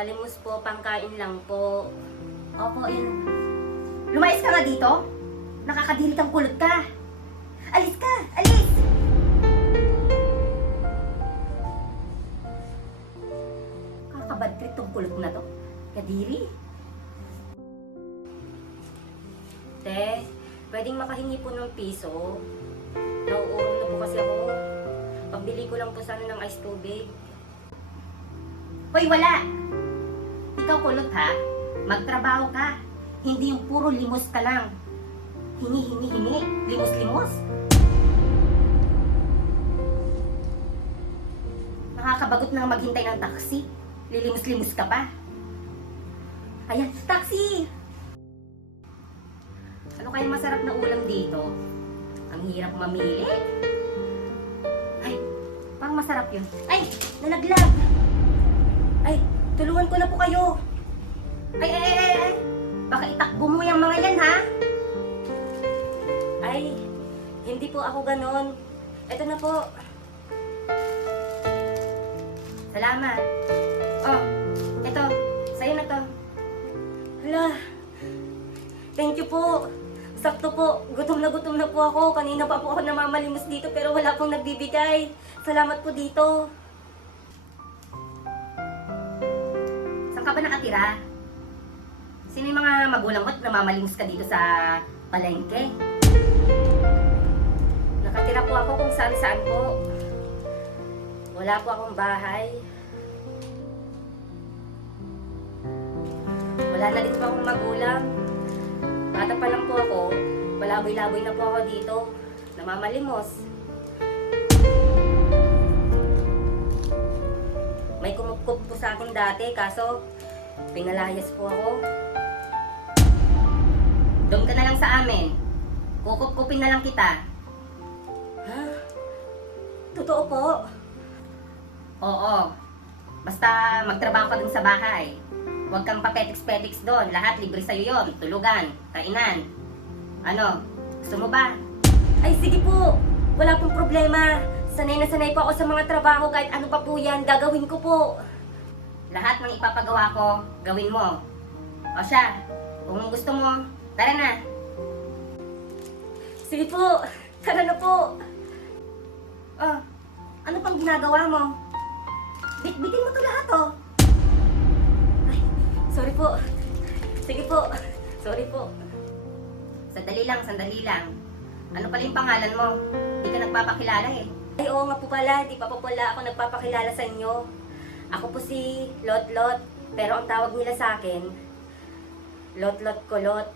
Palimos po, pangkain lang po. Opo, yun. Lumayas ka nga dito. Nakakadiri kang kulot ka. Alis ka! Alis! Kakabad trip tong kulot na to. Kadiri. Te, pwedeng makahingi po ng piso? Nauurong na po kasi ako. Pambili ko lang po sana ng ice tubig. Hoy, wala! Ikaw kulot ha? Magtrabaho ka. Hindi yung puro limos ka lang. Hingi. Limos. Nakakabagot na maghintay ng taxi. Lilimos ka pa. Ayan, taxi! Ano kaya masarap na ulam dito? Ang hirap mamili. Ay, pang masarap yun. Ay, nalaglag! Ay, tulungan ko na po kayo. Ay! Baka itakbo mo yung mga yan, ha? Ay, hindi po ako ganon. Ito na po. Salamat. Oh, ito. Sa'yo na to. Hala, thank you po. Sakto po, gutom na po ako. Kanina pa po ako namamalimos dito pero wala pong nagbibigay. Salamat po dito. Saan ka ba nakatira? Sino yung mga magulang mo at namamalimos ka dito sa palengke? Nakatira po ako kung saan po. Wala po akong bahay. Wala na din po akong magulang. Bata pa lang po ako, malaboy-laboy na po ako dito. Namamalimos. May kumukup po sa akin dati, kaso pinalayas po ako. Doon ka na lang sa amin. Kukup-kupin na lang kita. Ha? Totoo po? Oo. Basta magtrabaho ka dun sa bahay. Huwag kang papetiks-petiks doon. Lahat libre sa'yo yon. Tulugan, kainan. Ano? Gusto mo ba? Ay, sige po. Wala pong problema. Sanay na sanay po ako sa mga trabaho. Kahit ano pa po yan, gagawin ko po. Lahat ng ipapagawa ko, gawin mo. O siya, kung gusto mo, tara na. Sige po. Tara na po. Oh, ano pang ginagawa mo? Bitbitin mo to lahat, oh. Ay, sorry po. Sige po. Sorry po. Sandali lang. Ano pala yung pangalan mo? Hindi ka nagpapakilala eh. Ay, oo nga po pala. Di pa po pala ako nagpapakilala sa inyo. Ako po si Lot. Pero ang tawag nila sa akin, Lot Kulot.